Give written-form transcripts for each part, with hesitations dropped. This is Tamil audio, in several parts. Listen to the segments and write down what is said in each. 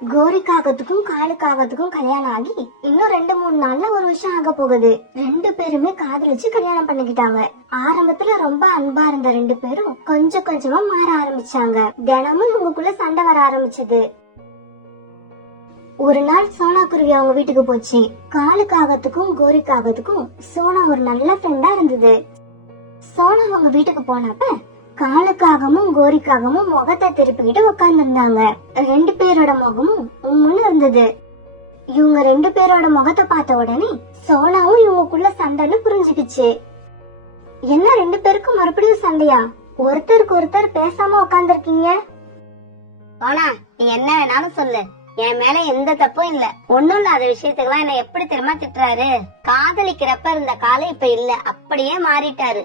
கோரிக்காகத்துக்கும் காலுக்காகத்துக்கும் கல்யாணம் ஆகி இன்னும் 2-3 நாள்ல ஒரு வருஷம் ஆக போகுது. 2 பேருமே காதலிச்சு கல்யாணம் பண்ணிக்கிட்டாங்க. ஆரம்பத்துல ரொம்ப அன்பா இருந்த 2 பேரும் கொஞ்சம் கொஞ்சமா மாற ஆரம்பிச்சாங்க. தினமும் இவங்களுக்குள்ள சண்டை வர ஆரம்பிச்சது. ஒரு நாள் சோனா குருவி அவங்க வீட்டுக்கு போச்சு. காலுக்காகத்துக்கும் கோரிக்காகத்துக்கும் சோனா ஒரு நல்ல ஃப்ரெண்டா இருந்தது. சோனா அவங்க வீட்டுக்கு போனப்ப காலுக்காகவும் கோரிக்காகவும் முகத்தை திருப்பிக்கிட்டு உட்கார்ந்து இருந்தாங்க. 2 பேரோட முகமும் உம்முன்னு இருந்தது. இவங்க 2 பேரோட முகத்தை பார்த்த உடனே சோனாவும் இவங்களுக்குள்ள சண்டைன்னு புரிஞ்சுக்கிச்சு. என்ன 2 பேருக்கும் மறுபடியும் சண்டையா? ஒருத்தருக்கு ஒருத்தர் பேசாம உட்கார்ந்துருக்கீங்க. சோனா, நீ என்ன வேணாலும் சொல்லு, என் மேல எந்த தப்பும் இல்ல. ஒண்ணும் இல்லாத விஷயத்துக்கெல்லாம் என்ன எப்படி தெரியுமா திட்டுறாரு? காதலிக்கிறப்ப இருந்த காலம் இப்ப இல்ல, அப்படியே மாறிட்டாரு.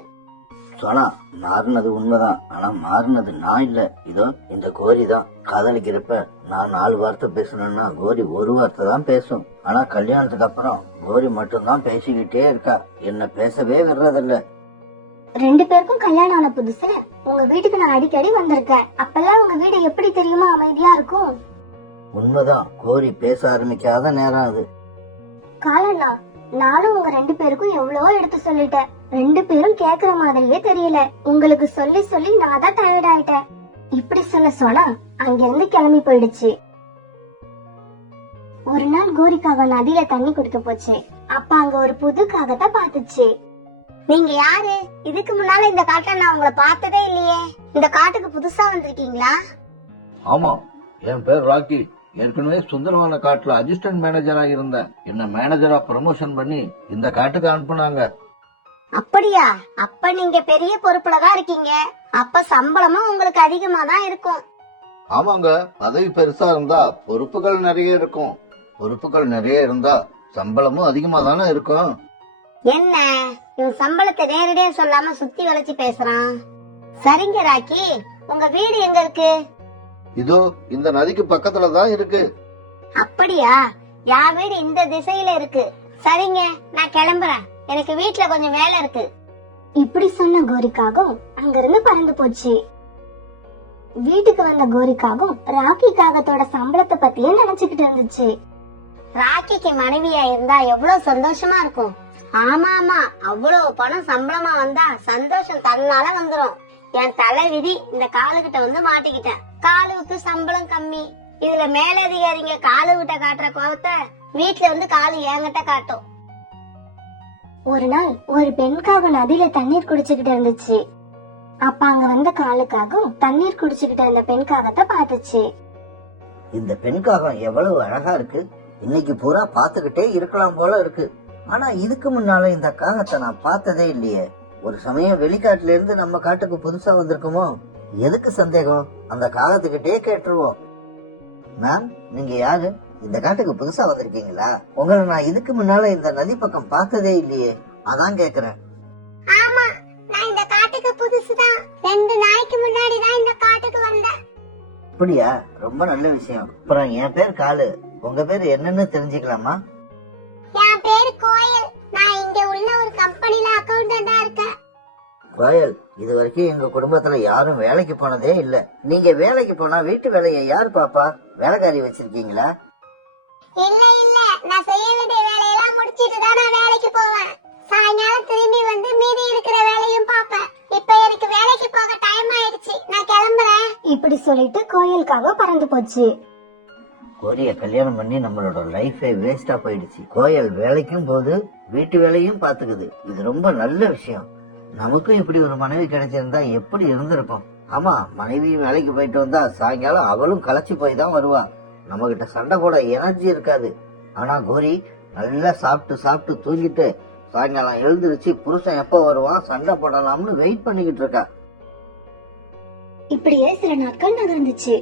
சோனா, மாறினது உண்மைதான். ஆனா மாறினது நான் இல்ல. இதோ இந்த கோரி தான். காதலிக்கிறப்ப நான் 4 வார்த்தை பேசணும்னா கோரி 1 வார்த்தை தான் பேசும். ஆனா கல்யாணத்துக்கு அப்புறம் கோரி மட்டும்தான் பேசிக்கிட்டே இருக்கா. என்ன பேசவே விடுறதில்ல. 2 பேருக்கும் கல்யாணம் ஆன புதுசுல உங்க வீட்டுக்கு நான் அடிக்கடி வந்திருக்கேன். அப்பெல்லாம் உங்க வீடு எப்படி தெரியுமா அமைதியா இருக்கும். உண்மைதான், கோரி பேச ஆரம்பிக்காத நேரம் அது. காலண்ணா, நானும் உங்க 2 பேருக்கும் எவ்வளவோ எடுத்து சொல்லிட்டேன். 2 பேரும் கேக்குற மாதிரியே தெரியல. உங்களுக்கு சொல்லி சொல்லி நான் தான் டயர்ட் ஆயிட்டேன். இப்படி சொல்ல சோனா அங்கிருந்து கிளம்பி போயிடுச்சு. ஒரு நாள் கோரிக்காக நதியில தண்ணி குடிக்க போச்சு. அப்ப அங்க ஒரு புது காகத்தை பாத்துச்சு. நீங்க யாரு? இதுக்கு முன்னால இந்த காட்டுல நான் உங்களை பார்த்ததே இல்லையே. இந்த காட்டுக்கு புதுசா வந்திருக்கீங்களா? ஆமா, என் பேர் ராக்கி. ஏற்கனவே சுந்தரமான காட்டுல அசிஸ்டன்ட் மேனேஜரா இருந்தேன். என்ன மேனேஜரா ப்ரமோஷன் பண்ணி இந்த காட்டுக்கு அனுப்புனாங்க. அப்படியா? அப்ப நீங்க பெரிய பொறுப்புலதான் இருக்கீங்க. அப்ப சம்பளமும் உங்களுக்கு அதிகமா தான் இருக்கும். ஆமாங்க, பதவி பெருசா இருந்தா பொறுப்புகள் நிறைய இருக்கும். பொறுப்புகள் நிறைய இருந்தா சம்பளமும் அதிகமா தானே இருக்கும். என்ன இவன் சம்பளத்தை நேரடியா சொல்லாம சுத்தி வளைச்சு பேசுறான். சரிங்க ராக்கி, உங்க வீடு எங்க இருக்கு? இதோ இந்த நதிக்கு பக்கத்துல தான் இருக்கு. அப்படியா? என் வீடு இந்த திசையில இருக்கு. சரிங்க, நான் கிளம்புறேன். எனக்கு வீட்டுல கொஞ்சம் வேலை இருக்கு. இப்படி சொன்ன கோரிக்காகவும் அங்கிருந்து பறந்து போச்சு. வீட்டுக்கு வந்த கோரிக்காகவும் ராக்கி காகத்தோட சம்பளத்தை பத்தியே நினைச்சுக்கிட்டு இருந்துச்சு. ராக்கிக்கு மனைவியா இருந்தா எவ்வளவு சந்தோஷமா இருக்கும். ஆமா ஆமா, அவ்வளவு பணம் சம்பளமா வந்தா சந்தோஷம் தன்னால வந்துரும். என் தலை விதி இந்த காலுகிட்ட வந்து மாட்டிக்கிட்டேன். காலுவுக்கு சம்பளம் கம்மி. இதுல மேலதிகாரிங்க காலுகிட்ட காட்டுற கோபத்தை வீட்டுல வந்து காலு என்கிட்ட காட்டும். ஒரு நாள் ஒரு பெண்காக நதியில தண்ணீர் குடிச்சுக்கிட்டு இருந்துச்சு. அப்ப அங்க வந்த காலுக்காகவும் தண்ணீர் குடிச்சுக்கிட்டு இருந்த பெண்காகத்தை பாத்துச்சு. இந்த பெண்காகம் எவ்வளவு அழகா இருக்கு. இன்னைக்கு பூரா பாத்துக்கிட்டே இருக்கலாம் போல இருக்கு. ஆனா இதுக்கு முன்னால இந்த காகத்தை நான் பார்த்ததே இல்லையே. ஒரு சமயம் வெளிக்காட்டுல இருந்து நம்ம காட்டுக்கு புதுசா வந்திருக்குமோ? எதுக்கு சந்தேகம்? அந்த காகத்துக்கிட்டே கேட்டுருவோம். மேம், நீங்க யாரு? இந்த காட்டுக்கு புதுசா வந்திருக்கீங்களா? உங்களை நான் இதுக்கு முன்னால இந்த நதி பக்கம் பார்த்ததே இல்லையே, அதான் கேக்குறேன். ஆமா, நான் இந்த காட்டுக்கு புதுசுதான். 2 நாளைக்கு முன்னாடி தான் இந்த காட்டுக்கு வந்தேன். அப்படியா? ரொம்ப நல்ல விஷயம். அப்புறம் என் பேர் காலு. உங்க பேர் என்னன்னு தெரிஞ்சுக்கலாமா? என் பேரு கோயல். நான் இங்க உள்ள ஒரு கம்பெனில அக்கவுண்டண்டா இருக்கேன். கோயல், இது வரைக்கும் எங்க குடும்பத்துல யாரும் வேலைக்கு போனதே இல்ல. நீங்க வேலைக்கு போனா வீட்டு வேலையை யாரு பாப்பா? வேலைக்காரி வச்சிருக்கீங்களா? இல்ல இல்ல, நான் செய்ய வேண்டிய வேலையெல்லாம் முடிச்சிட்டு தான் நான் வேலைக்கு போவேன். சாயங்காலம் திரும்பி வந்து மீதி இருக்கிற வேலையும் பாப்பேன். இப்ப எனக்கு வேலைக்கு போக டைம் ஆயிடுச்சு, நான் கிளம்புறேன். இப்படி சொல்லிட்டு கோயலுக்காக பறந்து போச்சு. கோரிய கல்யாணம் பண்ணி நம்மளோட லைஃபே வேஸ்டா போயிடுச்சு. கோயல் வேலைக்கும் போது வீட்டு வேலையும் பாத்துக்குது. இது ரொம்ப நல்ல விஷயம். நமக்கும் இப்படி ஒரு மனைவி கிடைச்சிருந்தா எப்படி இருந்திருக்கும். ஆமா, மனைவி வேலைக்கு போயிட்டு வந்தா சாயங்காலம் அவளும் களைச்சு போய் தான் வருவா. நம்ம கிட்ட சண்டை போட எனர்ஜி இருக்காது. ஆனா கோரி நல்லா சாப்பிட்டு சாப்பிட்டு தூங்கிட்டு சாயங்காலம் எழுந்திருச்சு புருஷன் எப்ப வருவான் சண்டை போடலாம்னு வெயிட் பண்ணிக்கிட்டு இருக்கா. இப்படியே சில நாட்கள் நகர்ந்துச்சு.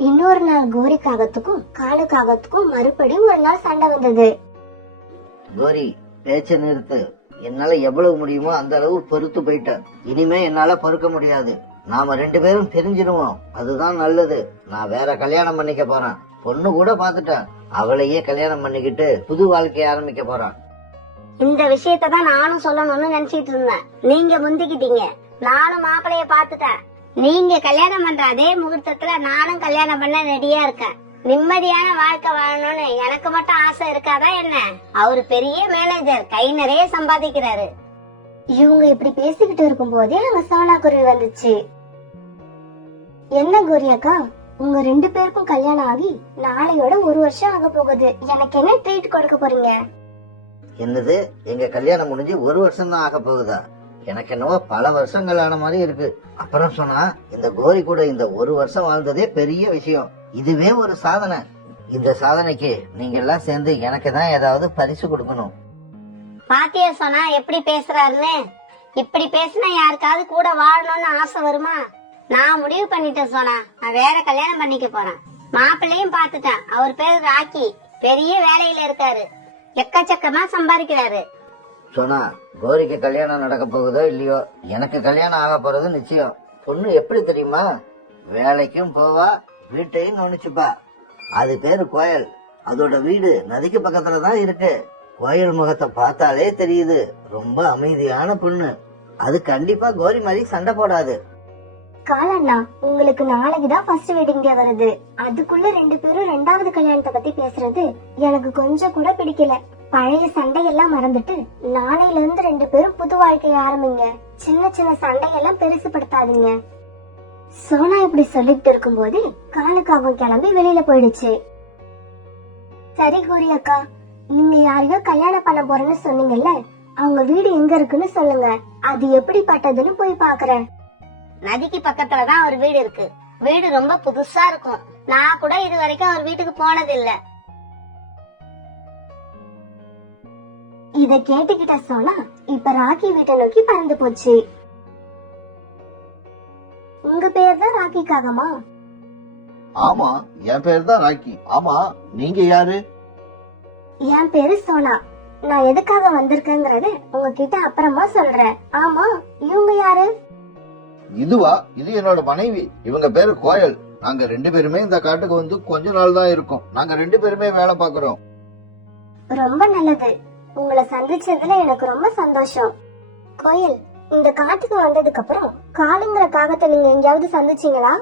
இன்னொரு நாள் கோரிக்காகத்துக்கும் காலுக்காகத்துக்கும் மறுபடியும் ஒரு நாள் சண்டை வந்தது. கோரி, பேச்ச நிறுத்து. என்னால எவ்வளவு முடியுமோ அந்த அளவு பொறுத்து போயிட்டேன். இனிமே என்னால பொறுக்க முடியாது. நாம 2 பேரும் பிரிஞ்சிடுவோம், அதுதான் நல்லது. நான் வேற கல்யாணம் பண்ணிக்க போறேன். பொண்ணு கூட பாத்துட்டேன். அவளையே கல்யாணம் பண்ணிக்கிட்டு புது வாழ்க்கைய ஆரம்பிக்க போறான். இந்த விஷயத்தான் நானும் சொல்லணும்னு நினைச்சிட்டு இருந்தேன். நீங்க முந்திக்கிட்டீங்க. நானும் மாப்பிளைய பாத்துட்டேன். நீங்க கல்யாணம் பண்ற அதே முகூர்த்தத்துல நானும் கல்யாணம் பண்ண ரெடியா இருக்கேன். நிம்மதியான வாழ்க்கை வாழணும்னு எனக்கு மட்டும் ஆசை இருக்காதா என்ன? அவரு பெரிய மேனேஜர், கை நிறைய சம்பாதிக்கிறாரு. இவங்க இப்படி பேசிக்கிட்டு இருக்கும் போதே அங்க சோனா குருவி வந்துச்சு. என்ன கோரி அக்கா, உங்க 2 பேருக்கும் கல்யாணம் ஆகி நாளையோட 1 வருஷம் ஆக போகுது. எனக்கு என்ன ட்ரீட் கொடுக்க போறீங்க? என்னது, எங்க கல்யாணம் முடிஞ்சு 1 வருஷம் தான் ஆக போகுதா? எனக்கு என்னவோ பல வருஷங்கள் ஆன மாதிரி இருக்கு. அப்புறம் சொன்னா இந்த கோரி கூட இந்த 1 வருஷம் வாழ்ந்ததே பெரிய விஷயம். இதுவே ஒரு சாதனை. இந்த சாதனைக்கு நீங்க எல்லாம் சேர்ந்து எனக்கு தான் ஏதாவது பரிசு கொடுக்கணும். பாத்தியா சொன்னா எப்படி பேசுறாருன்னு? இப்படி பேசினா யாருக்காவது கூட வாழணும்னு ஆசை வருமா? நான் முடிவு பண்ணிட்டேன் சோனா, நான் வேற கல்யாணம் பண்ணிக்க போறேன். மாப்பிள்ளையும் பாத்துட்டேன். அவர் பேரு ராக்கி, பெரிய வேலையில இருக்காரு, எக்கச்சக்கமா சம்பாதிக்கிறாரு. சொன்னா கோரிக்கு கல்யாணம் நடக்க போகுதோ இல்லையோ, எனக்கு கல்யாணம் ஆக போறது நிச்சயம். பொண்ணு எப்படி தெரியுமா? வேலைக்கும் போவா, வீட்டையும் கவனிச்சுப்பா. அது பேரு கோயல். அதோட வீடு நதிக்கு பக்கத்துல தான் இருக்கு. கோயல் முகத்தை பார்த்தாலே தெரியுது, ரொம்ப அமைதியான பொண்ணு. அது கண்டிப்பா கோரி மாதிரி சண்டை போடாது. காலண்ணா, உங்களுக்கு நாளைக்குதான் ஃபர்ஸ்ட் வெட்டிங் டே வருது. அதுக்குள்ள 2 பேரும் 2வது கல்யாணத்தை பத்தி பேசுறது எனக்கு கொஞ்சம் கூட பிடிக்கல. பழைய சண்டையெல்லாம் மறந்துட்டு நாளையில இருந்து 2 பேரும் புது வாழ்க்கைய ஆரம்பிங்க. சின்ன சின்ன சண்டையெல்லாம் பெருசுப்படுத்தாதீங்க. சோனா இப்படி சொல்லிட்டு இருக்கும் போது காலுக்காகவும் கிளம்பி வெளியில போயிடுச்சு. சரி கோரி அக்கா, நீங்க யாரையோ கல்யாணம் பண்ண போறேன்னு சொன்னீங்கல்ல, அவங்க வீடு எங்க இருக்குன்னு சொல்லுங்க. அது எப்படிப்பட்டதுன்னு போய் பாக்குறேன். நதிக்கு பக்கத்துலதான் அவர் வீடு இருக்கு. வீடு ரொம்ப புதுசா இருக்கும். நான் கூட இது வரைக்கும் அவர் வீட்டுக்கு போனது இல்ல. இத கேட்டுக்கிட்ட சோனா இப்ப ராக்கி வீட்டை நோக்கி பறந்து போச்சு. உங்க பேர் தான் ராக்கிக்காகமா? ஆமா, என் பேர் தான் ராக்கி. ஆமா, நீங்க யாரு? என் பேரு சோனா. நான் எதுக்காக வந்திருக்கேங்கறது உங்ககிட்ட அப்புறமா சொல்றேன். ஆமா, இவங்க யாரு? இதுவா? இது என்னோட மனைவி. இவங்க பேரு கோயல். நாங்க 2 பேருமே இந்த காட்டுக்கு வந்து கொஞ்ச நாள் தான் இருக்கோம். நாங்க 2 பேருமே வேலை பாக்குறோம். ரொம்ப நல்லது. உங்களை சந்திச்சதுல எனக்கு ரொம்ப சந்தோஷம். கோயல், இந்த காட்டுக்கு வந்ததுக்கு அப்புறம் காலுங்கிற காகத்தை நீங்க எங்கேயாவது சந்திச்சீங்களா?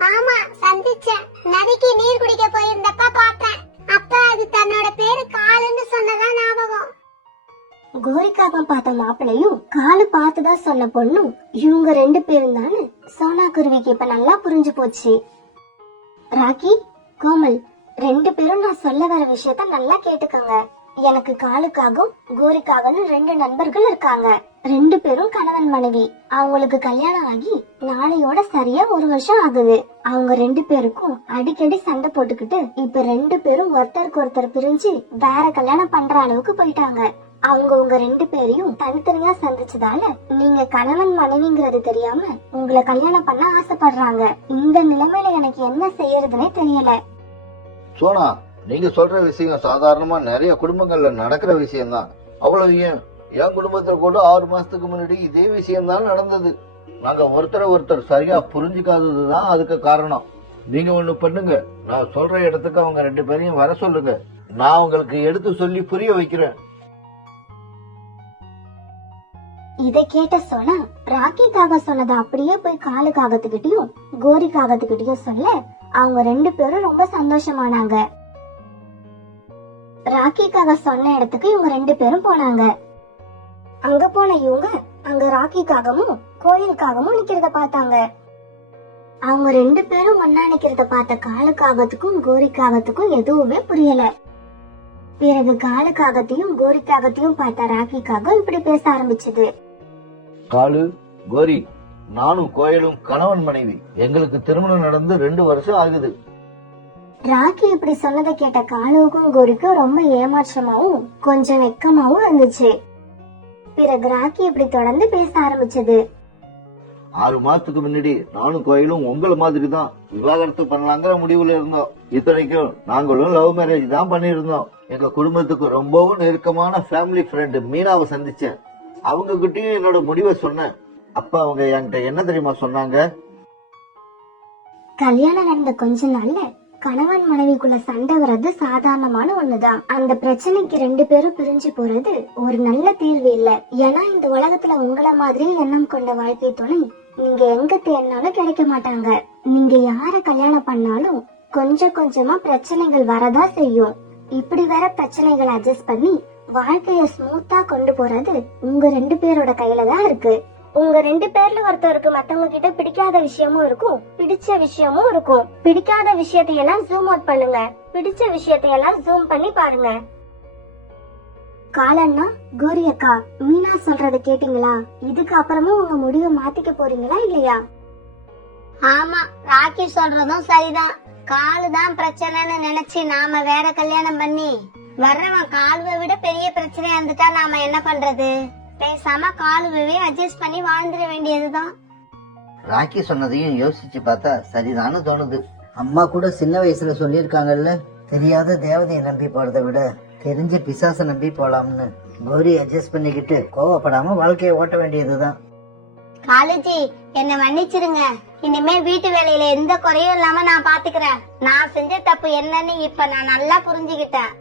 ஆமா, சந்திச்சேன். நதிக்கு நீர் குடிக்க போயிருந்தப்ப பார்த்தேன். அப்ப அது தன்னோட பேரு காலுன்னு சொன்னதா ஞாபகம். கோரிக்காகம் பார்த்த மாப்பிளையும் காலு பார்த்துதான் சொன்ன பொண்ணும் இவங்க 2 பேரும் தானு சோனா குருவிக்கு இப்ப நல்லா புரிஞ்சு போச்சு. ராக்கி, கோமல், 2 பேரும் நான் சொல்ல வர விஷயத்த நல்லா கேட்டுக்கோங்க. எனக்கு காலுக்காகவும் கோரிக்காகவும் 2 நண்பர்கள் இருக்காங்க. 2 பேரும் கணவன் மனைவி. அவங்களுக்கு கல்யாணம் ஆகி நாளையோட சரியா 1 வருஷம் ஆகுது. அவங்க 2 பேருக்கும் அடிக்கடி சண்டை போட்டுக்கிட்டு இப்ப 2 பேரும் ஒருத்தருக்கு ஒருத்தர் பிரிஞ்சு வேற கல்யாணம் பண்ற அளவுக்கு போயிட்டாங்க. அவங்க உங்க 2 பேரையும் தனித்தனியா சந்திச்சதால நீங்க கணவன் மனைவிங்கிறது தெரியாம உங்களை கல்யாணம் பண்ண ஆசைப்படுறாங்க. இந்த நிலைமையில எனக்கு என்ன செய்யறதுனே தெரியல. சோனா, நீங்க சொல்ற விஷயம் சாதாரணமா நிறைய குடும்பங்கள்ல நடக்கிற விஷயம் தான். அவ்வளவு ஏன், என் குடும்பத்துல கூட 6 மாசத்துக்கு முன்னாடி இதே விஷயம் தான் நடந்தது. நாங்க ஒருத்தர் சரியா புரிஞ்சுக்காததுதான் அதுக்கு காரணம். நீங்க ஒண்ணு பண்ணுங்க, நான் சொல்ற இடத்துக்கு அவங்க 2 பேரையும் வர சொல்லுங்க. நான் உங்களுக்கு எடுத்து சொல்லி புரிய வைக்கிறேன். இத கேட்ட சோனா ராக்கிக்காக சொன்னதை அப்படியே போய் காலு காகத்துக்கிட்டயும் கோரி காகத்துக்கிட்டயும் சொல்ல அவங்க 2 பேரும் ரொம்ப சந்தோஷமானாங்க. ராக்கிக்காக சொன்ன இடத்துக்கு இவங்க 2 பேரும் போனாங்க. அங்க போன இவங்க அங்க ராக்கிக்காகவும் கோயிலுக்காகவும் நிக்கிறத பார்த்தாங்க. அவங்க 2 பேரும் ஒன்னா நிக்கிறத பார்த்த காலுக்காகத்துக்கும் கோரிக்காகத்துக்கும் எதுவுமே புரியல. பிறகு காலுக்காகத்தையும் கோரிக்காகத்தையும் பார்த்த ராக்கிக்காக இப்படி பேச ஆரம்பிச்சது. காலு, கோரி, நானும் கோயிலும் கணவன் மனைவி. எங்களுக்கு திருமணம் நடந்து 2 வருஷம் ஆகுது. ராக்கி இப்படி சொன்னதை கேட்ட காலுவுக்கும் கோரிக்கும் ரொம்ப ஏமாற்றமாவும் கொஞ்சம் வெக்கமாவும் இருந்துச்சு. பிறகு ராக்கி இப்படி தொடர்ந்து பேச ஆரம்பிச்சது. 6 மாசத்துக்கு முன்னாடி நானும் கோயிலும் உங்களை மாதிரி தான் விவாகரத்து பண்ணலாங்கிற முடிவுல இருந்தோம். இத்தனைக்கும் நாங்களும் லவ் மேரேஜ் தான் பண்ணிருந்தோம். எங்க குடும்பத்துக்கு ரொம்பவும் நெருக்கமான ஃபேமிலி ஃப்ரெண்ட் மீனாவை சந்திச்சேன். அவங்க கிட்டயும் என்னோட முடிவை சொன்னேன். அப்ப அவங்க என்கிட்ட என்ன தெரியுமா சொன்னாங்க? கல்யாணம் நடந்த கொஞ்ச நாள்ல கணவன் மனைவிக்குள்ள சண்டை வர்றது சாதாரணமான ஒண்ணுதான். அந்த பிரச்சனைக்கு 2 பேரும் பிரிஞ்சு போறது ஒரு நல்ல தீர்வு இல்ல. ஏன்னா இந்த உலகத்துல உங்கள மாதிரி எண்ணம் கொண்ட வாழ்க்கை துணை நீங்க எங்க தேடினாலும் கிடைக்க மாட்டாங்க. நீங்க யார கல்யாணம் பண்ணாலும் கொஞ்சம் கொஞ்சமா பிரச்சனைகள் வரதா செய்யும். இப்படி வர பிரச்சனைகளை அட்ஜஸ்ட் பண்ணி வாழ்க்கைய ஸ்மூத்தா கொண்டு போறது உங்க 2 பேரோட கையில தான் இருக்கு. உங்க 2 பேர்ல ஒருத்தருக்கு மத்தவங்க கிட்ட பிடிக்காத விஷயமும் இருக்கும், பிடிச்ச விஷயமும் இருக்கும். பிடிக்காத விஷயத்தையெல்லாம் ஜூம் அவுட் பண்ணுங்க, பிடிச்ச விஷயத்தையெல்லாம் ஜூம் பண்ணி பாருங்க. காலண்ணா, கோரி அக்கா, மீனா சொல்றத கேட்டீங்களா? இதுக்கு அப்புறமும் உங்க முடிவை மாத்திக்க போறீங்களா இல்லையா? ஆமா, ராக்கி சொல்றதும் சரிதான். காலுதான் பிரச்சனைன்னு நினைச்சு நாம வேற கல்யாணம் பண்ணி வர்றவன் காலுவை விட பெரிய பிரச்சனையா இருந்துட்டா நாம என்ன பண்றது? பேசாம காலுவே அட்ஜஸ்ட் பண்ணி வாழ்ந்துட வேண்டியதுதான். ராக்கி சொன்னதையும் யோசிச்சு பார்த்தா சரிதான்னு தோணுது. அம்மா கூட சின்ன வயசுல சொல்லியிருக்காங்கல்ல, தெரியாத தேவதையை நம்பி போறதை விட தெரிஞ்ச பிசாசை நம்பி போலாம்னு. கோரி அட்ஜஸ்ட் பண்ணிக்கிட்டு கோவப்படாம வாழ்க்கையை ஓட்ட வேண்டியதுதான். காலேஜி, என்ன மன்னிச்சிருங்க. இனிமே வீட்டு வேலையில எந்த குறையும் இல்லாம நான் பாத்துக்கிறேன். நான் செஞ்ச தப்பு என்னன்னு இப்ப நான் நல்லா புரிஞ்சுக்கிட்டேன்.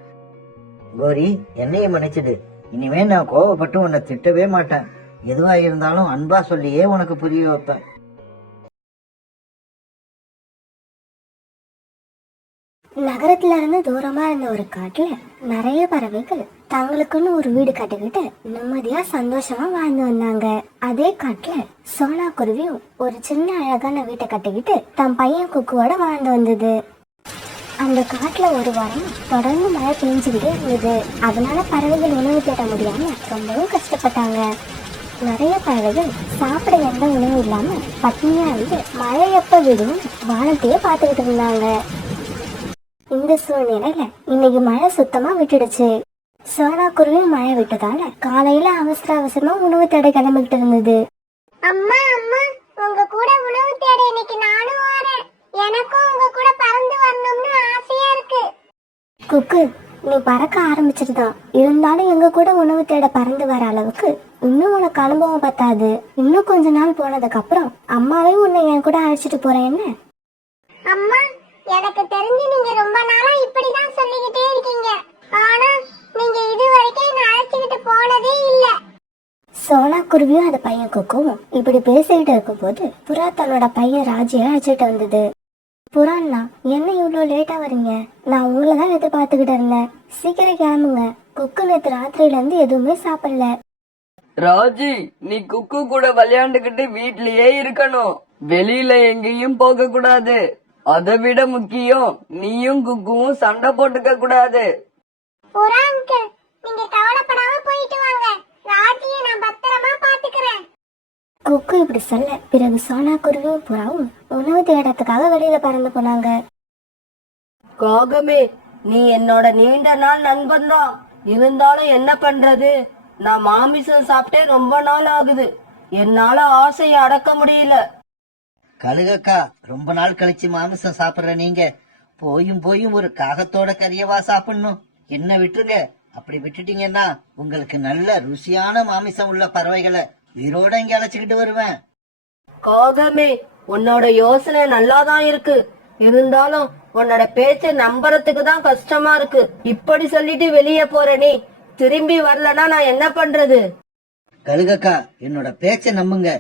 கோரி, என்னையும் மன்னிச்சிடு. இனிமே நான் கோவப்பட்டு உன்னை திட்டவே மாட்டேன். எதுவா இருந்தாலும் அன்பா சொல்லியே உனக்கு புரிய வைப்பேன். நகரத்துல இருந்து தூரமா இருந்த ஒரு காட்டுல நிறைய பறவைகள் தங்களுக்குன்னு ஒரு வீடு கட்டிக்கிட்டு நிம்மதியா சந்தோஷமா வாழ்ந்து வந்தாங்க. அதே காட்டுல சோனா குருவியும் ஒரு சின்ன அழகான வீட்டை கட்டிக்கிட்டு தன் பையன் குக்குவோட வாழ்ந்து வந்தது. அந்த காட்டுல ஒரு வாரம் தொடர்ந்து மழை பெஞ்சுக்கிட்டே இருந்தது. அதனால பறவைகள் உணவு தேட முடியாம ரொம்பவும் கஷ்டப்பட்டாங்க. நிறைய பறவைகள் சாப்பிட எந்த உணவு இல்லாம பட்டினியா இருந்து மழை எப்ப விடும் வானத்தையே பார்த்துக்கிட்டு இருந்தாங்க. இந்த சூழ்நிலையில இன்னைக்கு மழை சுத்தமா விட்டுடுச்சு. சோனா குருவி மழை விட்டதால காலையில அவசரமா உணவு தேட கிளம்பிட்டு இருந்தது. அம்மா அம்மா, உங்க கூட உணவு தேட இன்னைக்கு நானும் வரேன். எனக்கும் உங்க கூட பறந்து வரணும்னு ஆசையா இருக்கு. குக்கு, நீ பறக்க ஆரம்பிச்சிருதான், இருந்தாலும் எங்க கூட உணவு தேட பறந்து வர அளவுக்கு இன்னும் உனக்கு அனுபவம் பத்தாது. இன்னும் கொஞ்ச நாள் போனதுக்கு அப்புறம் அம்மாவே உன்னை என் கூட அழைச்சிட்டு போறேன். என்ன அம்மா, எனக்கு தெரிஞ்சு நீங்க ரொம்ப நாளா இப்படிதான் சொல்லிக்கிட்டே இருக்கீங்க. ஆனா நீங்க இது வரைக்கும் என்ன அழைச்சிக்கிட்டு போனதே இல்ல. சோனா குருவியும் அது பையன் குக்குவும் இப்படி பேசிக்கிட்டு இருக்கும் போது புறா தன்னோட பையன் ராஜியை அழைச்சிட்டு வந்தது. புறான்னா, என்ன இவ்வளோ லேட்டா வரீங்க? நான் உங்களை தான் எதிர்பார்த்துக்கிட்டு இருந்தேன். சீக்கிரம் கிளம்புங்க. குக்கு நேற்று ராத்திரியில இருந்து எதுவுமே சாப்பிடல. ராஜி, நீ குக்கு கூட விளையாண்டுகிட்டு வீட்லயே இருக்கணும். வெளியில எங்கேயும் போக கூடாது. அதை விட முக்கியம், நீயும் குக்குவும் சண்டை போட்டுக்க கூடாது. புறா அங்கிள், நீங்க கவலைப்படாம போயிட்டு வாங்க. ராஜியை நான் பத்திரமா பாத்துக்கிறேன். குக்கு இப்படி சொல்ல பிறகு சோனா குருவியும் புறாவும் உணவு தேடத்துக்காக வெளியில பறந்து போனாங்க. காகமே, நீ என்னோட நீண்ட நாள் நண்பன் தான். இருந்தாலும் என்ன பண்றது, நான் மாமிசம் சாப்பிட்டே ரொம்ப நாள் ஆகுது. என்னால ஆசையை அடக்க முடியல. கழுகக்கா, ரொம்ப நாள் கழிச்சு மாமிசம் சாப்பிடுற நீங்க போயும் ஒரு காகத்தோட கறியவா சாப்பிடணும்? என்ன விட்டுருங்க. அப்படி விட்டுட்டீங்கன்னா உங்களுக்கு நல்ல ருசியான மாமிசம் உள்ள பறவைகளை உயிரோட இங்க அழைச்சுக்கிட்டு வருவேன். காகமே, உன்னோட யோசனை நல்லாதான் இருக்கு. இருந்தாலும் உன்னோட பேச்ச நம்புறதுக்கு தான் கஷ்டமா இருக்கு. இப்படி சொல்லிட்டு வெளியே போற நீ திரும்பி வரலன்னா நான் என்ன பண்றது? கழுகக்கா, என்னோட பேச்ச நம்புங்க.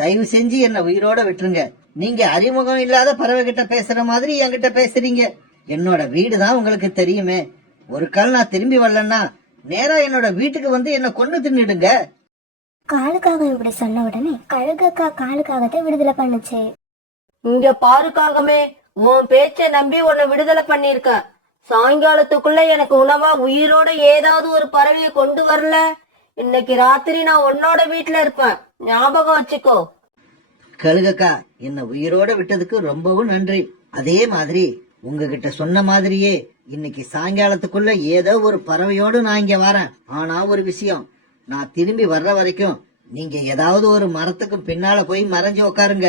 தயவு செஞ்சு என்ன உயிரோட விட்டுருங்க. நீங்க அறிமுகம் இல்லாத பறவை கிட்ட பேசுற மாதிரி என்கிட்ட பேசுறீங்க. என்னோட வீடு தான் உங்களுக்கு தெரியுமே. ஒரு கால் நான் திரும்பி வரலன்னா நேரா என்னோட வீட்டுக்கு வந்து என்ன கொண்டு தின்னுடுங்க. காலுக்காக இப்படி சொன்ன உடனே கழுகக்கா காலுக்காகத்தை விடுதலை பண்ணுச்சு. இங்க பாரு காகமே, உன் பேச்ச நம்பி உன்னை விடுதலை பண்ணிருக்க. சாயங்காலத்துக்குள்ள எனக்கு உணவா உயிரோட ஏதாவது ஒரு பறவையை கொண்டு வரல, இன்னைக்கு ராத்திரி நான் உன்னோட வீட்டுல இருப்பேன். ஞாபகம் வச்சுக்கோ. கழுகக்கா, என்ன உயிரோட விட்டதுக்கு ரொம்பவும் நன்றி. அதே மாதிரி உங்ககிட்ட சொன்ன மாதிரியே இன்னைக்கு சாயங்காலத்துக்குள்ள ஏதோ ஒரு பறவையோடு நான் இங்க வரேன். ஆனா ஒரு விஷயம், நான் திரும்பி வர்ற வரைக்கும் நீங்க ஏதாவது ஒரு மரத்துக்கு பின்னால போய் மறைஞ்சு உக்காருங்க.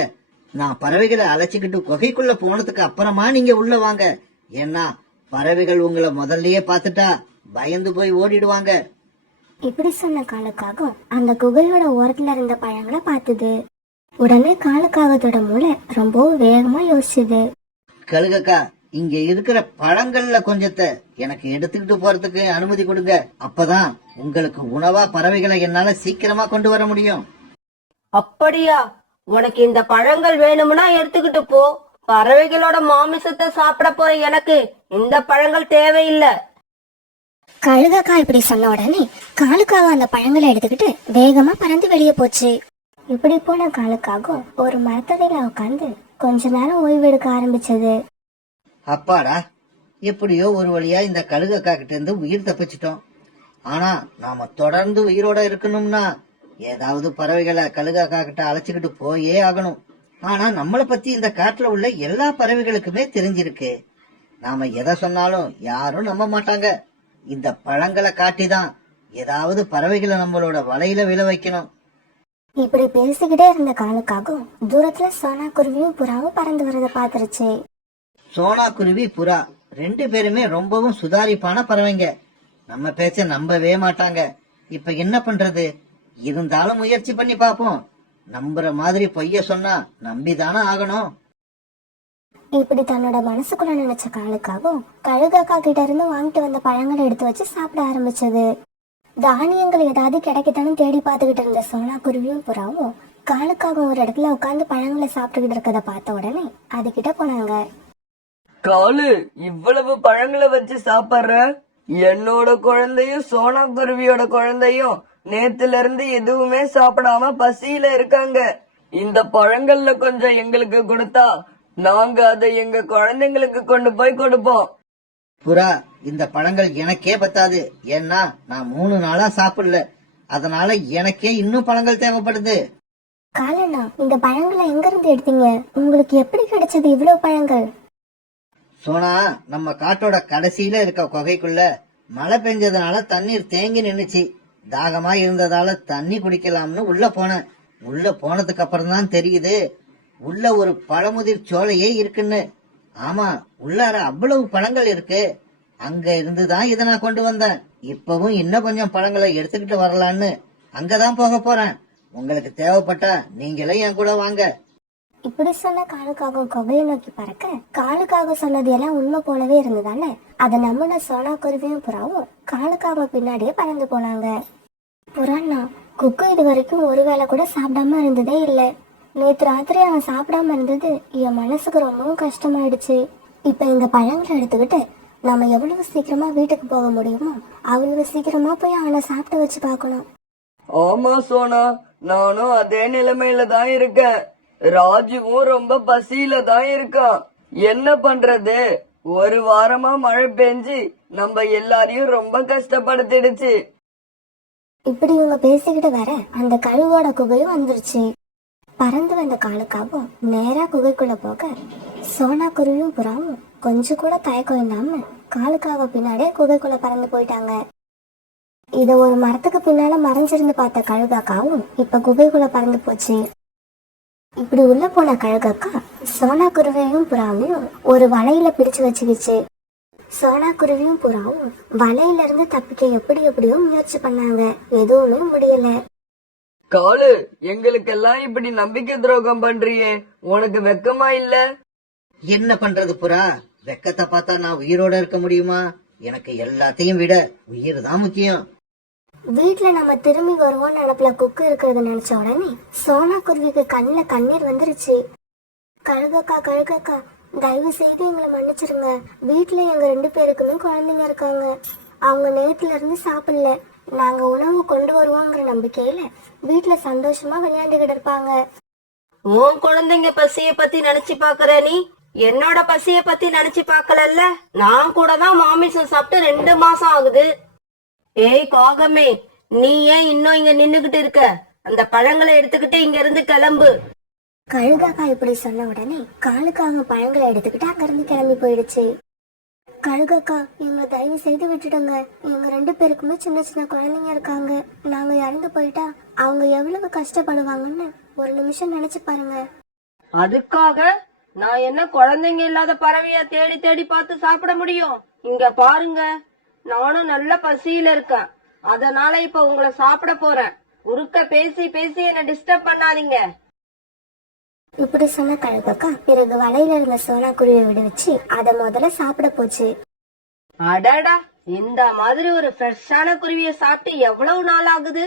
நான் பறவைகளை அழைச்சிக்கிட்டு குகைக்குள்ள போனதுக்கு அப்புறமா நீங்க உள்ள வாங்க. ஏன்னா பறவைகள் உங்களை முதல்லயே பாத்துட்டா பயந்து போய் ஓடிடுவாங்க. இப்படி சொன்ன காலுக்காக அந்த குகையோட ஓரத்துல இருந்த பழங்களை பார்த்தது. உடனே காலுக்காகத்தோட மூளை ரொம்பவும் வேகமா யோசிச்சுது. கழுகக்கா, இங்க இருக்கிற பழங்கள்ல கொஞ்சத்தை எனக்கு எடுத்துக்கிட்டு போறதுக்கு அனுமதி கொடுங்க. அப்பதான் உங்களுக்கு உணவா பறவைகளை என்னால சீக்கிரமா கொண்டு வர முடியும். அப்படியா? உனக்கு இந்த பழங்கள் வேணும்னா எடுத்துக்கிட்டு போ. பறவைகளோட மாமிசத்தை சாப்பிட போற எனக்கு இந்த பழங்கள் தேவையில்லை. கழுகக்கா இப்படி சொன்ன உடனே காலுக்காக அந்த பழங்களை எடுத்துக்கிட்டு வேகமா பறந்து வெளியே போச்சு. இப்படி போன காலுக்காகவும் ஒரு மரத்தடியில உட்காந்து கொஞ்ச நேரம் ஓய்வு எடுக்க ஆரம்பிச்சது. அப்பாடா, எப்படியோ ஒரு வழியா இந்த கழுகக்கா கிட்ட இருந்து உயிர் தப்பிச்சிட்டோம். ஆனா நாம தொடர்ந்து உயிரோட இருக்கணும்னா ஏதாவது பறவைகளை கழுகக்கா கிட்ட அழைச்சுக்கிட்டு போயே ஆகணும். ஆனா நம்மளை பத்தி இந்த காட்டுல உள்ள எல்லா பறவைகளுக்குமே தெரிஞ்சிருக்கு. நாம எதை சொன்னாலும் யாரும் நம்ப மாட்டாங்க. இந்த பழங்களை காட்டிதான் ஏதாவது பறவைகளை நம்மளோட வலையில விழ வைக்கணும். இப்படி பேசிக்கிட்டே இருந்த காலுக்காகவும் தூரத்துல சோனா குருவியும் புறாவும் பறந்து வரத பாத்துருச்சு. சோனா குருவி, புறா ரெண்டு பேருமே ரொம்பவும் சுதாரிப்பான பறவைங்க. நம்ம பேச்ச நம்பவே மாட்டாங்க. இப்ப என்ன பண்றது? இருந்தாலும் முயற்சி பண்ணி பாப்போம். நம்புற மாதிரி பொய்ய சொன்னா நம்பிதானே ஆகணும். இப்படி தன்னோட மனசுக்குள்ள நினைச்ச காலுக்காகவும் கழுகக்கா கிட்ட இருந்து வாங்கிட்டு வந்த பழங்களை எடுத்து வச்சு சாப்பிட ஆரம்பிச்சது. தானியங்கள் ஏதாவது கிடைக்கத்தானு தேடி பார்த்துக்கிட்டு இருந்த சோனா குருவியும் புறாவும் காலுக்காகவும் ஒரு இடத்துல உட்காந்து பழங்களை சாப்பிட்டுக்கிட்டு இருக்கத பார்த்த உடனே அதுகிட்ட போனாங்க. காலு, இவ்வளவு பழங்களை வச்சு சாப்பிடுற? என்னோட குழந்தையும் சோனா குருவியோட குழந்தையும் நேத்துல இருந்து எதுவுமே சாப்பிடாம பசியில இருக்காங்க. இந்த பழங்கள்ல கொஞ்சம் எங்களுக்கு கொடுத்தா நாங்க அதை எங்க குழந்தைங்களுக்கு கொண்டு போய் கொடுப்போம். புறா, இந்த பழங்கள் எனக்கே பத்தாது. ஏன்னா நான் 3 நாளா சாப்பிடல. அதனால எனக்கே இன்னும் பழங்கள் தேவைப்படுது. காலண்ணா, இந்த பழங்களை எங்க இருந்து எடுத்தீங்க? உங்களுக்கு எப்படி கிடைச்சது இவ்வளவு பழங்கள்? சோனா, நம்ம காட்டோட கடைசியில இருக்க குகைக்குள்ள மழை பெஞ்சதுனால தண்ணீர் தேங்கி நின்னுச்சு. தாகமா இருந்ததால தண்ணி குடிக்கலாம்னு உள்ள போனேன். உள்ள போனதுக்கு அப்புறம் தான் தெரியுது உள்ள ஒரு பழமுதிர் சோலையே இருக்குன்னு. ஆமா, உள்ளார அவ்வளவு பழங்கள் இருக்கு. அங்க இருந்துதான் இதை நான் கொண்டு வந்தேன். இப்பவும் இன்னும் கொஞ்சம் பழங்களை எடுத்துக்கிட்டு வரலான்னு அங்கதான் போக போறேன். உங்களுக்கு தேவைப்பட்டா நீங்களே என் கூட வாங்க. இப்படி சொன்ன காலுக்காகவும் குகையை நோக்கி பறக்க காலுக்காக சொன்னது எல்லாம் உண்மை போலவே இருந்ததால அதை நம்பின சோனா குருவியும் புறாவும் காலுக்காக பின்னாடியே பறந்து போனாங்க. புறாண்ணா, குக்கு இது வரைக்கும் ஒரு வேளை கூட சாப்பிடாம இருந்ததே இல்லை. நேற்று ராத்திரி அவன் சாப்பிடாம இருந்தது என் மனசுக்கு ரொம்பவும் கஷ்டமாயிடுச்சு. இப்ப இந்த பழங்களை எடுத்துக்கிட்டு நம்ம எவ்வளவு சீக்கிரமா வீட்டுக்கு போக முடியுமோ அவ்வளவு சீக்கிரமா போய் அவனை சாப்பிட்டு வச்சு பார்க்கணும். ஆமா சோனா, நானும் அதே நிலைமையில தான் இருக்கேன். ராஜுவும் ரொம்ப பசியில தான் இருக்கான். என்ன பண்றது? ஒரு வாரமா மழை பெஞ்சு நம்ம எல்லாரையும் ரொம்ப கஷ்டப்படுத்திடுச்சு. இப்படி இவங்க பேசிக்கிட்டு வர அந்த கழுவோட குகையும் வந்துருச்சு. பறந்து வந்த காலுக்காகவும் நேரா குகைக்குள்ள போக சோனா குருவியும் புறாவும் கொஞ்சம் கூட தயக்கம் இல்லாம காலுக்காக பின்னாடியே குகைக்குள்ள பறந்து போயிட்டாங்க. இத ஒரு மரத்துக்கு பின்னால மறைஞ்சிருந்து பார்த்த கழுகாக்காவும் இப்ப குகைக்குள்ள பறந்து போச்சு. இப்படி உள்ள போன கழுகக்கா சோனா குருவியும் புறாவையும் ஒரு வலையில பிடிச்சு வச்சுக்கிச்சு. சோனா குருவியும் புறாவும் வலையில இருந்து தப்பிக்க எப்படி எப்படியோ முயற்சி பண்ணாங்க. எதுவுமே முடியல. காலு, எங்களுக்கெல்லாம் இப்படி நம்பிக்கை துரோகம் பண்றியே, உனக்கு வெக்கமா இல்ல? என்ன பண்றது புறா? வெக்கத்தை பார்த்தா நான் உயிரோட இருக்க முடியுமா? எனக்கு எல்லாத்தையும் விட உயிர் தான் முக்கியம். வீட்டுல நம்ம திரும்பி வருவோம் நினப்புல குக்கு இருக்கிறத நினைச்ச உடனே சோனா குருவிக்கு கண்ணுல கண்ணீர் வந்துருச்சு. கழுகக்கா கழுகக்கா, தயவு செய்து எங்களை மன்னிச்சிருங்க. வீட்டுல எங்க 2 பேருக்குமே குழந்தைங்க இருக்காங்க. அவங்க நேத்துல இருந்து சாப்பிடல. நாங்க உணவு கொண்டு வருவோங்கிற நம்பிக்கையில வீட்டுல சந்தோஷமா விளையாண்டுகிட்டு இருப்பாங்க. உன் குழந்தைங்க பசிய பத்தி நினைச்சு பாக்குற நீ என்னோட பசிய பத்தி நினைச்சு பாக்கலல்ல. நான் கூட தான் மாமிசம் சாப்பிட்டு 2 மாசம் ஆகுது. ஏய் காகமே, நீ ஏன் இன்னும் இங்க நின்னுகிட்டு இருக்க? அந்த பழங்களை எடுத்துக்கிட்டு இங்க இருந்து கிளம்பு. கழுகாக்கா இப்படி சொன்ன உடனே காலுக்காக பழங்களை எடுத்துக்கிட்டு அங்கிருந்து கிளம்பி போயிடுச்சு. கழுகக்கா, எங்களை தயவு செய்து விட்டுடுங்க. எங்க 2 பேருக்குமே சின்ன சின்ன குழந்தைங்க இருக்காங்க. நாங்க இறந்து போயிட்டா அவங்க எவ்வளவு கஷ்டப்படுவாங்கன்னு ஒரு நிமிஷம் நினைச்சு பாருங்க. அதுக்காக நான் என்ன குழந்தைங்க இல்லாத பறவைய தேடி தேடி பார்த்து சாப்பிட முடியும்? இங்க பாருங்க, நானும் நல்ல பசியில இருக்கேன். அதனால இப்ப உங்களை சாப்பிட போறேன். உருக்க பேசி பேசி என்ன டிஸ்டர்ப் பண்ணாதீங்க. இப்படி சொன்ன கழுகக்கா பிறகு வலையில இருந்த சோனா குருவியை விடுவிச்சு அதை முதல்ல சாப்பிட போச்சு. அடடா, இந்த மாதிரி ஒரு ஃப்ரெஷ்ஷான குருவிய சாப்பிட்டு எவ்வளவு நாள் ஆகுது?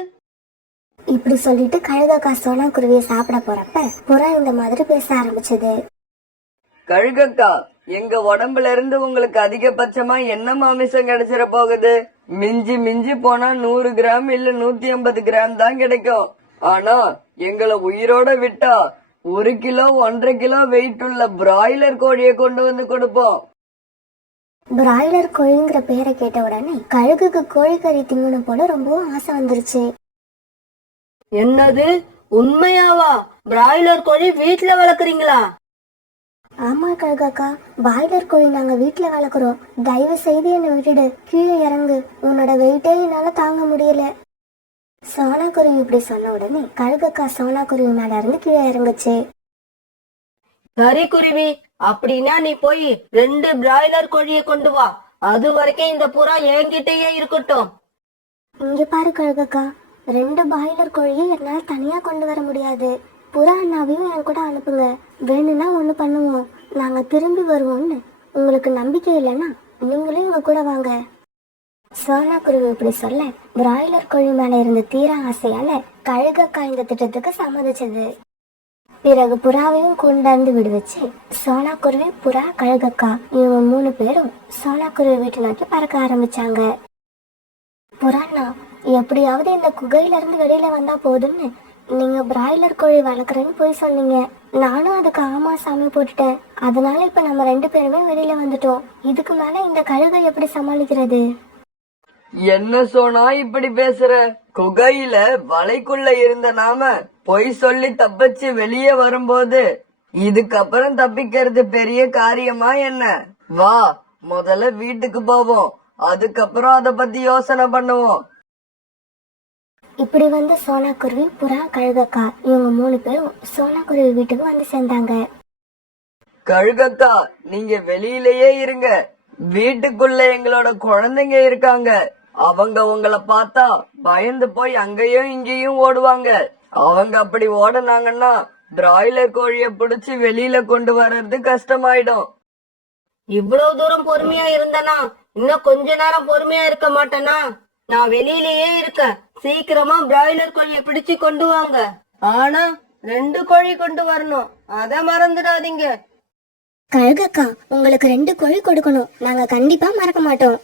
இப்படி சொல்லிட்டு கழுகக்கா சோனா குருவியை சாப்பிட போறப்ப புறா இந்த மாதிரி பேச ஆரம்பிச்சது. கழுகக்கா, எங்க உடம்புல இருந்து உங்களுக்கு அதிகபட்சமா என்ன மாமிசம் கிடைச்சிட போகுது? மிஞ்சி மிஞ்சி போனா 100 கிராம் இல்ல 150 கிராம் தான் கிடைக்கும். ஆனா எங்களை உயிரோட விட்டா 1 கிலோ 1.5 கிலோ வெயிட் உள்ள பிராய்லர் கோழியை கொண்டு வந்து கொடுப்போம். பிராய்லர் கோழிங்கிற பேரை கேட்ட உடனே கழுகுக்கு கோழிக்கறி திங்கணும் போல ரொம்பவும் ஆசை வந்துருச்சு. என்னது, உண்மையாவா? பிராய்லர் கோழி வீட்டுல வளர்க்குறீங்களா? ஆமா கழுகக்கா, பாய்லர் கோழி நாங்க வீட்டுல வளர்க்குறோம். தயவு செய்து என்னை விட்டுடு, கீழே இறங்கு, உன்னோட வெயிட்டே என்னால தாங்க முடியல. சோனா குருவி இப்படி சொன்ன உடனே கழுகக்கா சோனா குருவி மேல இருந்து கீழே இறங்குச்சு. சரி குருவி, அப்படின்னா நீ போய் 2 பிராய்லர் கோழியை கொண்டு வா. அது வரைக்கும் இந்த புறா என்கிட்டயே இருக்கட்டும். இங்க பாரு கழுகக்கா, 2 பாய்லர் கோழியை என்னால தனியா கொண்டு வர முடியாது. புறா அண்ணாவையும் என் கூட அனுப்புங்க. வேணும்னா ஒண்ணு பண்ணுவோம், நாங்க திரும்பி வருவோம்னு. உங்களுக்கு நம்பிக்கை இல்லைன்னா நீங்களும் எங்க கூட வாங்க. சோனா குருவி இப்படி சொல்ல பிராய்லர் கோழி மேல இருந்த தீர ஆசையால கழுகக்கா இந்த திட்டத்துக்கு சம்மதிச்சது. பிறகு புறாவையும் கொண்டாந்து விடுவச்சு சோனா குருவி, புறா, கழுகக்கா இவங்க 3 பேரும் சோனா குருவி வீட்டு நோக்கி பறக்க ஆரம்பிச்சாங்க. புறாண்ணா, எப்படியாவது இந்த குகையில இருந்து வெளியில வந்தா போதும்னு நீங்க பிராய்லர் கோழி வளர்க்குறேன்னு போய் சொன்னீங்க. நானும் அதுக்கு ஆமா சாமி போட்டுட்டேன். அதனால இப்ப நம்ம 2 பேருமே வெளியில வந்துட்டோம். இதுக்கு மேல இந்த கழுகை எப்படி சமாளிக்கிறது? என்ன சோனா இப்படி பேசுற? குகையில வலைக்குள்ள இருந்த நாம பொய் சொல்லி தப்பிச்சு வெளியே வரும்போது இதுக்கப்புறம் தப்பிக்கிறது பெரிய காரியமா என்ன? வா, முதல்ல வீட்டுக்கு போவோம், அதுக்கப்புறம் அத பத்தி யோசனை பண்ணுவோம். இப்படி வந்து சோனா குருவி, புறா, கழுகக்கா இவங்க 3 பேரும் சோனா குருவி வீட்டுக்கு வந்து சேர்ந்தாங்க. கழுகக்கா, நீங்க வெளியிலேயே இருங்க. வீட்டுக்குள்ள எங்களோட குழந்தைங்க இருக்காங்க. அவங்க உங்களை பார்த்தா பயந்து போய் அங்கேயும் இங்கேயும் ஓடுவாங்க. அவங்க அப்படி ஓடுனாங்கன்னா பிராய்லர் கோழிய பிடிச்சு வெளியில கொண்டு வர்றது கஷ்டமாயிடும். இவ்வளவு தூரம் பொறுமையா இருந்தனா இன்னும் கொஞ்ச நேரம் பொறுமையா இருக்க மாட்டேனா? நான் வெளியிலேயே இருக்கேன். சீக்கிரமா பிராய்லர் கோழியை பிடிச்சு கொண்டு வாங்க. ஆனா 2 கோழி கொண்டு வரணும், அத மறந்துடாதீங்க. கழுகக்கா, உங்களுக்கு 2 கோழி கொடுக்கணும், நாங்க கண்டிப்பா மறக்க மாட்டோம்.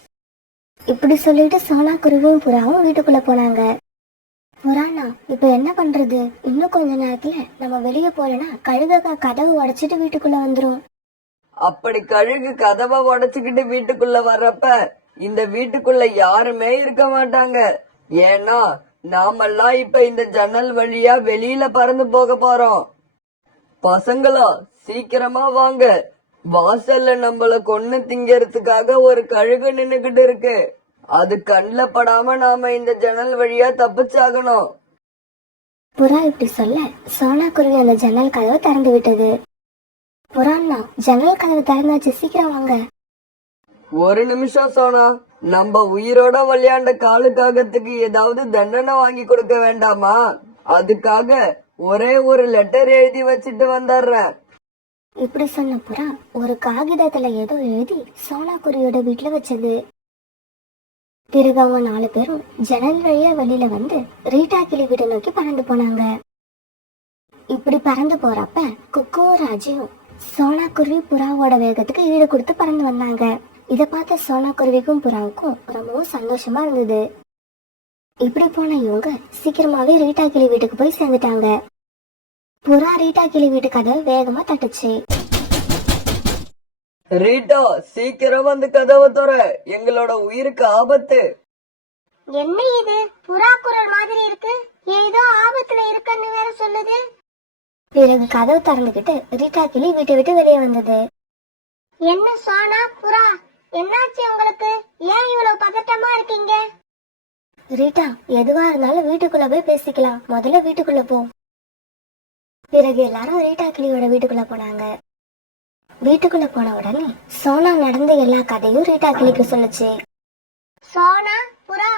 இப்படி சொல்லிட்டு சோனா குருவியும் புறாவும் வீட்டுக்குள்ள போனாங்க. புறாண்ணா, இப்ப என்ன பண்றது? இன்னும் கொஞ்ச நேரத்துல நம்ம வெளியே போலனா கழுகக்கா கதவு உடைச்சிட்டு வீட்டுக்குள்ள வந்துரும். அப்படி கழுகு கதவை உடைச்சுக்கிட்டு வீட்டுக்குள்ள வர்றப்ப இந்த வீட்டுக்குள்ள யாருமே இருக்க மாட்டாங்க. ஏன்னா நாமெல்லாம் இப்ப இந்த ஜன்னல் வழியா வெளியில பறந்து போக போறோம். பசங்களா, சீக்கிரமா வாங்க. வாசல்ல நம்மள கொன்னு திங்கறதுக்காக ஒரு கழுகு நின்னுகிட்டு இருக்கு. அது கண்ணுல படாம நாம இந்த ஜன்னல் வழியா தப்பிச்சாகணும். புறா இப்படி சொல்ல சோனா குருவி அந்த ஜன்னல் கதவை திறந்து விட்டது. புறாண்ணா, ஜன்னல் கதவு திறந்தாச்சு, சீக்கிரம் வாங்க. 1 நிமிஷம் சோனா, நம்ம உயிரோட விளையாண்ட காலுக்காகத்துக்கு ஏதாவது தண்டனை வாங்கி கொடுக்க வேண்டாமா? அதுக்காக ஒரே ஒரு லெட்டர் எழுதி வச்சிட்டு வந்துடுறேன். இப்படி சொன்ன புறா ஒரு காகிதத்துல ஏதோ எழுதி சோனா குருவியோட வீட்டுல வச்சது. பிறகு அவங்க 4 பேரும் ஜன்னல் வழியா வெளியில வந்து ரீட்டா கிளி வீட்டை நோக்கி பறந்து போனாங்க. இப்படி பறந்து போறப்ப குக்கு ராஜும் சோனா குருவி புறாவோட வேகத்துக்கு ஈடு கொடுத்து பறந்து வந்தாங்க. இத பார்த்த சோனா குருவிக்கும் புறாவுக்கும் ரொம்பவும் சந்தோஷமா இருந்தது. இப்படி போன இவங்க சீக்கிரமாவே ரீட்டா கிளி வீட்டுக்கு போய் சேர்ந்துட்டாங்க. புறா ரீட்டா கிளி வீட்டு கதவை வேகமா தட்டுச்சு. ரீட்டா, சீக்கிரம் வந்து கதவை துற, எங்களோட உயிருக்கு ஆபத்து. என்ன இது புறா குரல் மாதிரி இருக்கு? ஏதோ ஆபத்துல இருக்குன்னு வேற சொல்லுது. பிறகு கதவு திறந்துகிட்டு ரீட்டா கிளி வீட்டை விட்டு வெளியே வந்தது. என்ன சோனா, புறா, என்னாச்சு உங்களுக்கு? ஏன் இவ்வளவு பதட்டமா இருக்கீங்க? ரீட்டா, எதுவா இருந்தாலும் வீட்டுக்குள்ள போய் பேசிக்கலாம், முதல்ல வீட்டுக்குள்ள போ. பிறகு எல்லாரும் ரீட்டா கிளியோட வீட்டுக்குள்ள போனாங்க. வீட்டுக்குள்ள போன உடனே சோனா நடந்த எல்லா கதையும் ரீட்டா கிளிக்கு சொல்லுச்சு. சோனா, புறா,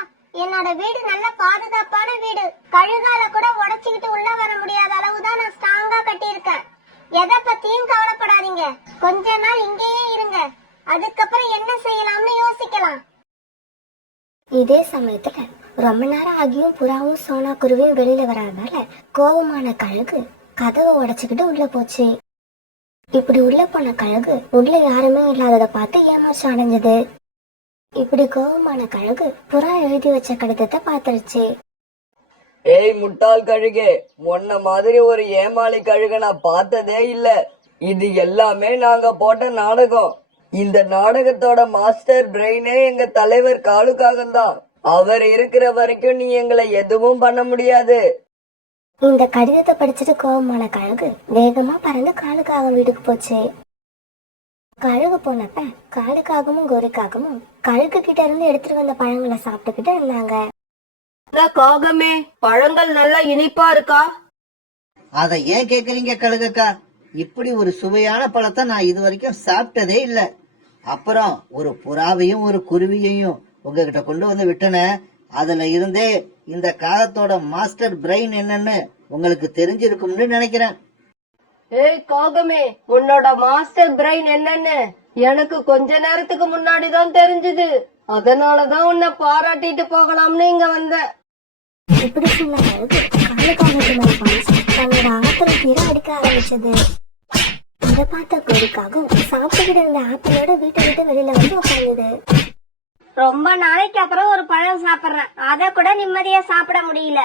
என்னோட வீடு நல்ல பாதுகாப்பான வீடு. கழுகால கூட உடைச்சுக்கிட்டு உள்ள வர முடியாத அளவுதான் நான் ஸ்ட்ராங்கா கட்டியிருக்கேன். எதை பத்தியும் கவலைப்படாதீங்க. கொஞ்ச நாள் இங்கேயே இருங்க, அதுக்கப்புறம் என்ன செய்யலாம்னு யோசிக்கலாம். இதே சமயத்துல ரொம்ப நேரம் ஆகியும் புறாவும் சோனா குருவியும் வெளியில வராதனால கோபமான கழுகு கதவை உடைச்சுக்கிட்டு உள்ள போச்சு. இப்படி உள்ள போன கழுகு உள்ள யாருமே இல்லாததை பார்த்து ஏமாற்றம் அடைஞ்சது. இப்படி கோபமான கழுகு புறா எழுதி வச்ச கடிதத்தை பார்த்துருச்சு. ஏய் முட்டாள் கழுகே, உன்ன மாதிரி ஒரு ஏமாளி கழுக நான் பார்த்ததே இல்ல. இது எல்லாமே நாங்க போட்ட நாடகம். இந்த நாடகத்தோட மாஸ்டர் பிரெயினே எங்க தலைவர் காலுக்காகத்தான். அவர் இருக்கிற வரைக்கும் நீ எங்களை எதுவும் பண்ண முடியாது. இந்த கடிதத்தை படிச்சுட்டு கோபமான கழுகு வேகமா பறந்து காலுக்காக வீட்டுக்கு போச்சு. கழுகு போனப்ப காலுக்காகவும் கோரிக்காகவும் கழுகு கிட்ட இருந்து எடுத்துட்டு வந்த பழங்களை சாப்பிட்டுக்கிட்டு இருந்தாங்க. காகமே, பழங்கள் நல்லா இனிப்பா இருக்கா? அதை ஏன் கேக்குறீங்க கழுகக்கா? இப்படி ஒரு சுவையான பழத்தை நான் இது வரைக்கும் சாப்பிட்டதே இல்ல. அப்புறம் ஒரு புறாவையும் ஒரு குருவியையும் உங்ககிட்ட கொண்டு வந்து விட்டன. அதுல இருந்தே இந்த காகத்தோட மாஸ்டர் பிரெயின் என்னன்னு உங்களுக்கு தெரிஞ்சிருக்கும்னு நினைக்கிறேன். ஏய் காகமே, உன்னோட மாஸ்டர் பிரெயின் என்னன்னு எனக்கு கொஞ்ச நேரத்துக்கு முன்னாடிதான் தெரிஞ்சது. அதனாலதான் உன்னை பாராட்டிட்டு போகலாம்னு இங்க வந்தேன். இப்படி சொன்ன கழுகு காலுக்காகத்து மேல பாய்ச்சி தன்னோட ஆத்திரம் தீர அடிக்க ஆரம்பிச்சது. இதை பார்த்த கோரிக்காகவும் சாப்பிட்டுக்கிட்டு இருந்த ஆப்பிளோட வீட்டை விட்டு வெளியில வந்து உட்கார்ந்தது. ரொம்ப நாளைக்கு அப்புறம் ஒரு பழம் சாப்பிடுறேன், அத கூட நிம்மதியா சாப்பிட முடியல.